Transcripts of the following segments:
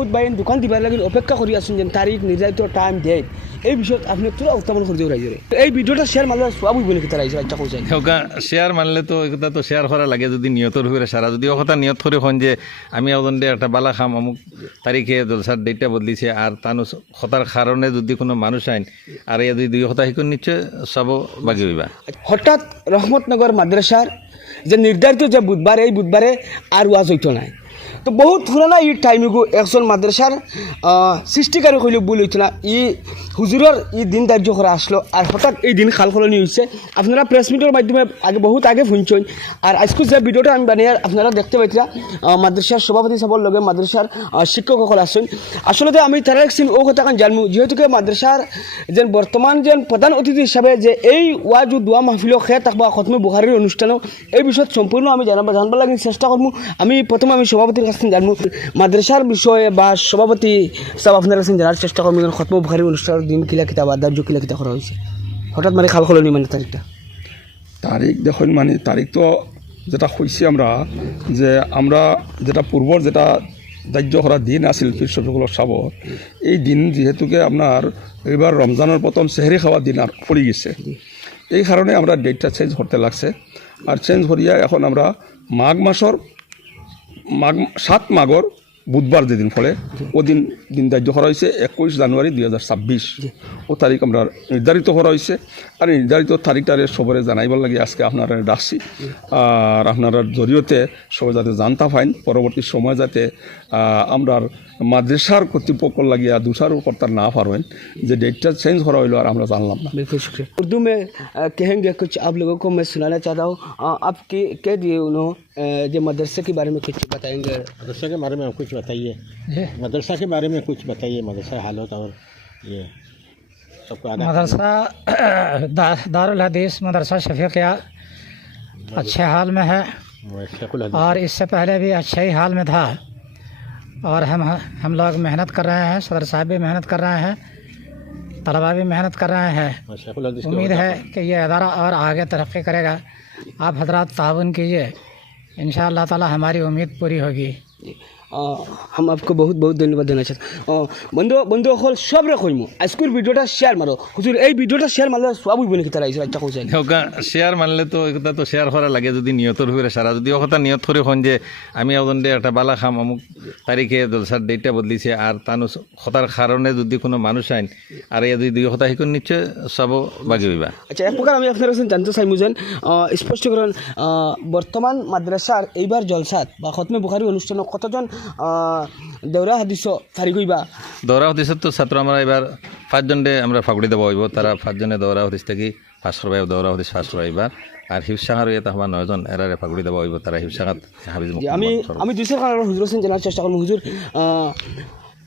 বহুত বাইন দোকান দিবার লাগে অপেক্ষা করি আসুন যেন তারিখ নির্ধারিত টাইম ডেট এই বিষয়ত আপনি তোরা উত্থাপন করে দেওয়া রাইজরে এই ভিডিওটা শেয়ার মারলে সব বলে কি তারা আচ্ছা কইছেন শেয়ার মানলে তো এটা তো শেয়ার করা লাগে যদি নিয়তর হয়ে সারা যদি কথা নিয়ত করে হন যে আমি ওজন দিয়ে একটা বালা খাম অমুক তারিখে জলসার ডেটটা বদলিছে আর তানো হতার কারণে যদি কোনো মানুষ আইন আর এই যদি দুই কথা শিখুন নিশ্চয় সব বাকি হইবা। হঠাৎ রহমতনগর মাদ্রাসার যে নির্ধারিত যে বুধবার এই বুধবারে আর ওয়াজ হইতো নাই তো বহুত পুরানা ই টাইমিগু একজন মাদ্রাসার সৃষ্টিকারী কইলে ভুল হইতো না ই হুজুরের ই দিন ধার্য করা আসলো আর হঠাৎ এই দিন খালখলনি হয়েছে আপনারা প্রেস মিটের মাধ্যমে আগে বহুত আগে শুনছেন আর আজকে যে ভিডিওটা আমি বানিয়ে আপনারা দেখতে পাইছিলাম মাদ্রাসার সভাপতি সাহেবের লগে মাদ্রাসার শিক্ষকসকল আসছেন আসলে আমি তারা একদিন ও কথা জানবো যেহেতুকে মাদ্রাসার যে বর্তমান যে প্রধান অতিথি হিসাবে যে এই ওয়াজ দোয়া মাহফিল খেয়ে থাকবা খতমে বুখারির অনুষ্ঠানও এই বিষয়ত সম্পূর্ণ আমি জানবার লাগে চেষ্টা করবো আমি প্রথমে আমি সভাপতির কাছ থেকে জানবো মাদ্রাসার বিষয়ে বা সভাপতি সব আপনার কাছে জানার চেষ্টা করবো খতমে বুখারির অনুষ্ঠানের দিন কিলা কিতা বা দার্য কিলা কিতা করা হয়েছে হঠাৎ মানে খালখলনি মানে তারিখ দেখুন মানে তারিখ তো যেটা হয়েছে আমরা যে আমরা যেটা পূর্বর যেটা ধার্য করা দিন আছিল পীর শফিকুল্লাহ সাবর এই দিন যেহেতুকে আপনার এবার রমজানের প্রথম সেহরি খাওয়ার দিন আর পড়ে গেছে এই কারণে আমরা ডেটটা চেঞ্জ করতে লাগছে আর চেঞ্জ করিয়া এখন আমরা মাঘ 7 মাঘর বুধবার যেদিন ফলে ওদিন দিন ধার্য করা হয়েছে 21 জানুয়ারি 2026 ও তারিখ আমরা নির্ধারিত করা হয়েছে আর নির্ধারিত তারিখটারে সবরে জানাইবার লাগে আজকে আপনারা ডাকছি আর আপনার জরিয়তে সবাই যাতে জানতা পাইন পরবর্তী সময় যাতে আমরা মাদ্রাসার কর্তৃপক্ষ লাগিয়া দুসারকর্তার না পারেন যে ডেটটা চেঞ্জ করা হইলো আর আমরা জানলাম না। बिल्कुल शुक्रिया। उर्दू में कहेंगे कुछ आप लोगों को मैं सुनाना चाहता हूँ आप कह दिए उन्होंने जो मदरसे के बारे में कुछ बताएंगे मदरसा के बारे में आप कुछ बताइए मदरसा के बारे में कुछ बताइए मदरसा हालत और ये सबको मदरसा दारुल हदीस मदरसा शफीकिया अच्छे हाल में है और इससे पहले भी अच्छे ही हाल में था और हम लोग मेहनत कर रहे हैं सदर साहब भी मेहनत कर रहे हैं तलबा भी मेहनत कर रहे हैं उम्मीद है कि ये अदारा और आगे तरक्की करेगा आप हजरात ताउन कीजिए इंशाअल्लाह ताला हमारी उम्मीद पूरी होगी। हम आपको बहुत बहुत धन्यवाद देना चाहते हैं बंधु हल सब रखो आजकल भिडियोटा शेयर मारो हुजूर এই ভিডিওটা শেয়ার মারলে সব বলে কি তারা আচ্ছা কইছেন শেয়ার মানলে তো এটা তো শেয়ার করা লাগে যদি নিয়তর হয়ে সারা যদি কথা নিয়ত করে হন যে আমি ওজন দিয়ে একটা বালা খাম অমুক তারিখে জলসার ডেটটা বদলিছে আর তানো হতার কারণে যদি কোনো মানুষ আইন আর এই দুই কথা শিখুন নিশ্চয় সব বাকি হইবা। আচ্ছা এক প্রকার আমি আপনার কাছে জানতে চাইমু যেন স্পষ্টীকরণ বর্তমান মাদ্রাসার এইবার জলসাত বা খতমে বুখারি অনুষ্ঠানে কতজন দৌরা হাদিস ফারিক হইবা দৌরা হাদিসের তো ছাত্র আমরা এবার 5 জনে আমরা ফাগুড়ি দেওয়া হইব তারা 5 জনে দৌরা হাদিস থেকে পাস করবে দৌরা হাদিস পাস করবে এবার আর হিফসাগার এটা হওয়া 9 জন এরারে ফাগুড়ি দেওয়া হইব তারা হিফসাগাত হাফিজ আমি দুই সেকেন্ড হুজুর হোসেন জানার চেষ্টা করব হুজুর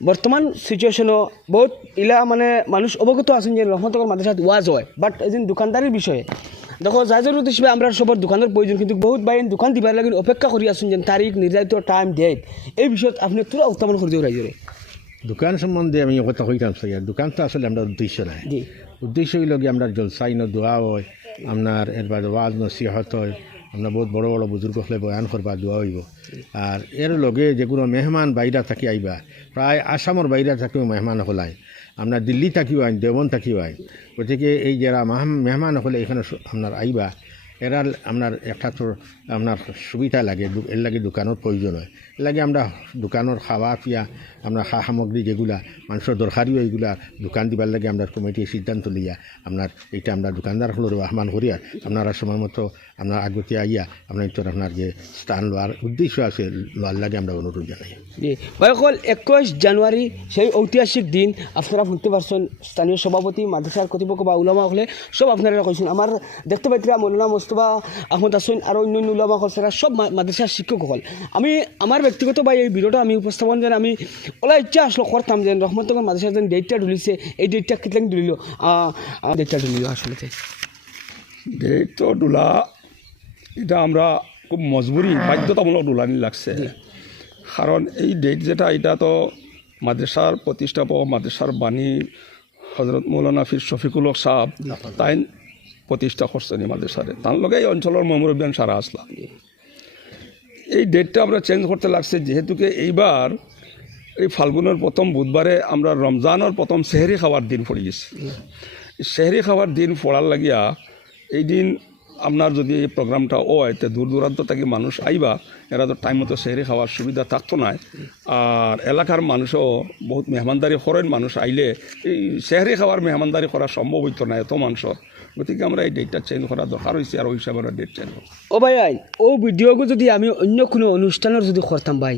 বর্তমান সিচুয়েশনও বহুত ইলা মানে মানুষ অবগত আছেন যে রহমতনগর মাদ্রাসাত ওয়াজ হয় বাট এদিন দোকানদারির বিষয়ে দেখো যার হিসেবে আমরা সবার দোকানের প্রয়োজন কিন্তু বহুত বাইন দোকান দিবার লাগে অপেক্ষা করি আসুন যেন তারিখ নির্ধারিত টাইম ডেট এই বিষয়ত আপনি তোরা উত্থাপন করে দেওয়া রাইজরে দোকান সম্বন্ধে আমি কথা কইতাম স্যার দোকানটা আসলে আমরা উদ্দেশ্য নাই উদ্দেশ্য হইল কি আমরা জলসাইন দোয়া হয় আপনার এরপর ওয়াজ নসিহত হয় আমরা বহুত বড় বড় বুজুর্গ হলে বয়ান করবা দোয়া হইব আর এর লগে যে কোনো মেহমান বাইরা থাকি আইবা প্রায় আসামর বাইরা থাকিও মেহমান হলাই আপনার দিল্লি থাকিও আইন দেওবন থাকিও আইন গতিকে এই যারা মেহমান হলে এখানে আপনার আইবা এরা আপনার একটা তো আপনার সুবিধা লাগে এর লাগে দোকানের প্রয়োজন হয় এর লাগে আমরা দোকানের খাওয়া পিয়া আপনার সামগ্রী যেগুলা মানুষের দরকারিও এইগুলা দোকান দিবার লাগে আমরা কমিটির সিদ্ধান্ত লিয়া আপনার এটা আমরা দোকানদার হলোর আহ্বান করিয়া আপনারা সময় মতো আপনার আগতে আইয়া আপনার তো আপনার যে স্থান লওয়ার উদ্দেশ্য আছে লওয়ার লাগে আমরা অনুরোধ জানাই। কল 21 জানুয়ারি সেই ঐতিহাসিক দিন আপনারা শুনতে পারছেন স্থানীয় সভাপতি মাদ্রাসার কর্তৃপক্ষ বা উলামা হলে সব আপনারা কইছেন আমার দেখতে পাইছিলাম মৌলানা মোস্তফা আহমদ হাসান আর অন্য উলামা হলরা সব মাদ্রাসার শিক্ষক হল আমি আমার ব্যক্তিগত বা এই ভিডিওটা আমি উপস্থাপন যেন আমি ওলা ইচ্ছা আসলো করতাম যেন রহমতনগর মাদ্রাসার যেন ডেটটা ঢুলিছে এই ডেটটা কিতলাং ঢুলিল ডেটটা ঢুলিল আসলে ডেট তো ডুলা এটা আমরা খুব মজবুরি বাধ্যতামূলক ডুলানি লাগছে কারণ এই ডেট যেটা এটা তো মাদ্রাসার প্রতিষ্ঠাপক মাদ্রাসার বাণী হজরত মৌলানা পীর শফিকুল হক সাহেব তাই প্রতিষ্ঠা করছেন এই মাদ্রাসারে তার লগে এই অঞ্চলের মুরব্বিয়ান সারা আসলাম এই ডেটটা আমরা চেঞ্জ করতে লাগছে যেহেতুকে এইবার এই ফাল্গুনের প্রথম বুধবারে আমরা রমজানের প্রথম সেহরি খাওয়ার দিন পড়ি গেছি। সেহরি খাওয়ার দিন পড়ার লাগিয়া এই দিন আপনার যদি এই প্রোগ্রামটা হয় তো দূর দূরান্ত থেকে মানুষ আইবা, এরা তো টাইম মতো সেহরি খাওয়ার সুবিধা থাকতো না। আর এলাকার মানুষও বহুত মেহমানদারি করেন, মানুষ আইলে এই সেহরি খাওয়ার মেহমানদারি করা সম্ভব হইতো না এত মানুষের। গতিকে আমরা এই ডেটটা চেঞ্জ করা দরকার হয়েছে, আর ওই হিসাবে আমরা ডেট চেঞ্জ করব। ও ভাই আই ও ভিডিওগু যদি আমি অন্য কোনো অনুষ্ঠানের যদি করতাম ভাই,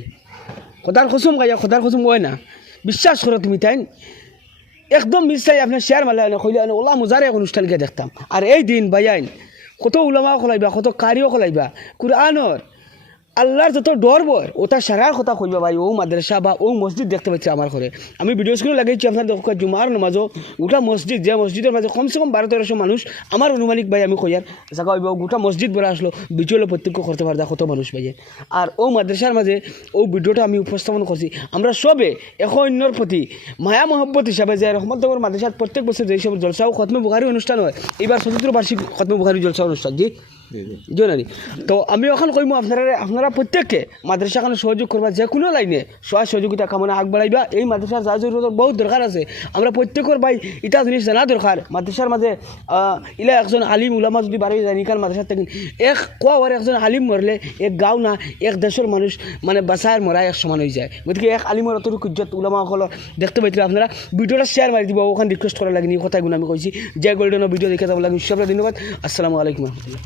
খোদার কসম গাইয়া খোদার কসম হয় না, বিশ্বাস করো তুমি তাই একদম মিশাই আপনার শেয়ার মারলে কইলে ওলা মজার এক অনুষ্ঠান গিয়ে দেখতাম। আর এই দিন ভাই আইন কত উলামা খোলাইবা, কত কারিও খোলাইবা, কুরআনর আল্লাহর যত ডর বয় ওটা সারার কথা কইবা ভাই। ও মাদ্রাসা বা ও মসজিদ দেখতে পাচ্ছি আমার ঘরে, আমি ভিডিও স্ক্রিনে লাগাইছি আপনার দেখো জুমার নামাজও গোটা মসজিদ, যে মসজিদের মাঝে কমসে কম 1200-1300 মানুষ, আমার অনুমানিক ভাই আমি কইয়ার জায়গা হইব গোটা মসজিদ ভরে আসলো, বিচলে প্রত্যক্ষ করতে পারদা কত মানুষ ভাইয়ে। আর ও মাদ্রাসার মাঝে ও ভিডিওটা আমি উপস্থাপন করছি, আমরা সবে এখন অন্যর প্রতি মায়া মহব্বত হিসাবে যে রহমতনগর মাদ্রাসার প্রত্যেক বছর যেসব জলসা ও খতমে বুখারী অনুষ্ঠান হয়, এবার 74 বার্ষিক খতমে বুখারী জলসা অনুষ্ঠান জি জানি। তো আমি এখন কইমু আপনারা প্রত্যেককে মাদ্রাসাখানে সহযোগ করবা, যে কোনো লাইনে সহযোগিতা কামনা আগ বাড়াইবা। এই মাদ্রাসার যা জরুরত বহুত দরকার আছে, আমরা প্রত্যেকের ভাই এটা জিনিস জানা দরকার। মাদ্রাসার মাঝে ইলা একজন আলিম উলামা যদি বাড়ি যায় নিকাল মাদ্রাসার থেকে এক কোয়ার একজন আলিম মরলে এক গাঁও না এক দেশের মানুষ মানে বাসায় মরা এক সমান হয়ে যায়। গতিকে এক আলিমের অতটুকু ইজ্জত উলামাসকলর দেখতে পাইলে আপনারা ভিডিওটা শেয়ার মারি দিব, ওখানে রিকোয়েস্ট করা লাগেনি কথাগুলো আমি কইছি। যে গোল্ডেনের ভিডিও দেখে যাব লাগে, সবাই ধন্যবাদ। আসসালামু আলাইকুম রহমতুল্লাহ।